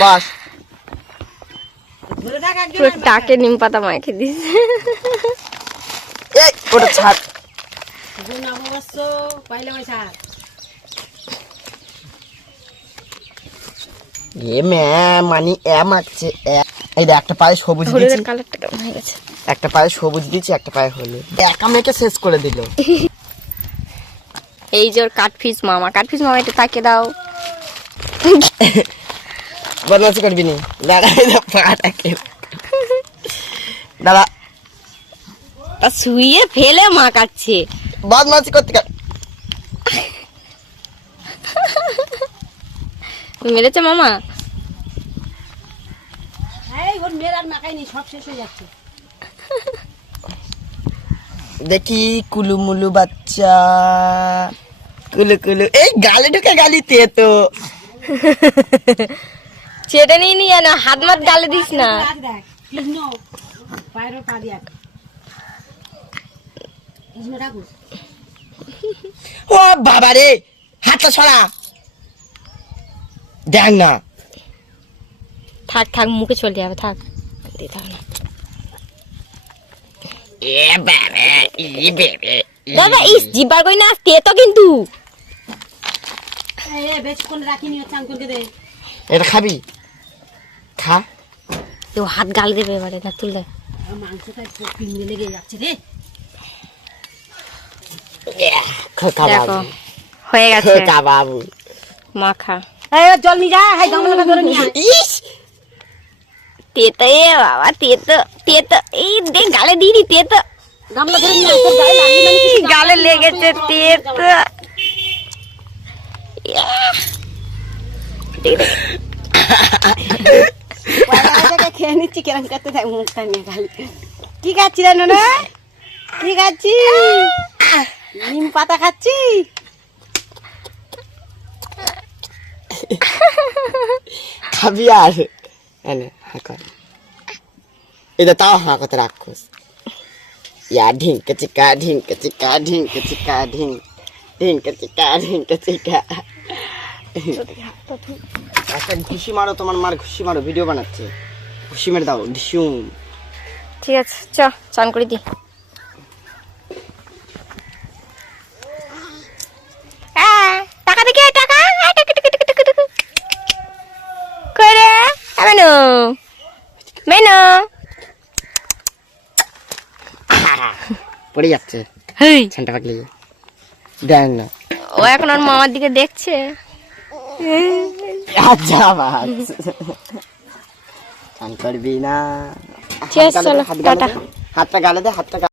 বাস টাকে নিম পাতা মাখে দিছে। এই ওটা ছাড়। মানে মাখছে। এই দেখ একটা পায়ে সবুজ দিয়েছি, কালারটা কেমন হয়ে গেছে। একটা পায়ে সবুজ দিয়েছি, একটা পায়ে হলুদ। একা মেখে শেষ করে দিল। এই যে ওর কাঠফিস মামা, কাঠফিস মামা একটু তাকে দাও। বদমাশি করবি নি, দাঁড়া পাটাকে দাঁড়া। তা শুয়ে ফেলে মাখাচ্ছে। বদমাশি করতে মেরেছে মামা। দেখি কুলু মুলু বাচ্চা, কুলু কুলু। এই গালে ঢুকে গালিতে তো চেটে নিয়ে নিয়ে না, হাত মাত গালে দিস না। ও বাবা রে, হাতটা সরা। দেখ না, থাক থাক, মুখে চলে যাবে, থাক থাক না। দাদা ইস জিব্বার কই না, তেতো কিন্তু। এটা খাবি? খা। তো হাত গাল দেবে এবারে, না তুললে। দেখো হয়ে গেছে বাবু মাখা। জল নিয়ে যা, গামলাটা ধরে নিয়ে আয়। ইস তেতো এ বাবা, তেতো তেতো। এই দেখ গালে দিদি তেতো, গামলা ধরে নিয়ে আয়, তোর গায়ে লাগবে না কিছু। গালে লেগেছে তেতো। খেয়ে নিচ্ছি, কেরম করতে থাক মুখটা নিয়ে খালি। কি খাচ্ছি রে না, কি খাচ্ছি? নিম পাতা খাচ্ছি। খাবি আর এনে হা কর। এটা তাও হা কথা রাক্ষস। ইয়া ঢিঙ্ক চিকা ঢিঙ্ক চিকা ঢিঙ্ক চিকা ঢিঙ্ক ঢিঙ্ক চিকা ঢিঙ্ক চিকা। একটা ঘুষি মারো, তোমার মার ঘুষি মারো, ভিডিও বানাচ্ছে। ঘুষি মেরে দাও, ঢিসুম। ঠিক আছে চ চান করে দি। টাকা দেখে টাকা করে মেনু মেনু পড়ে যাচ্ছে হেই ছানটা পাকলি। দেখ না, ও এখন ওর মামার দিকে দেখছে। আচ্ছা বাস চান করবি না। ঠিক আছে চলো টাটা। হাতটা গালে দে, হাতটা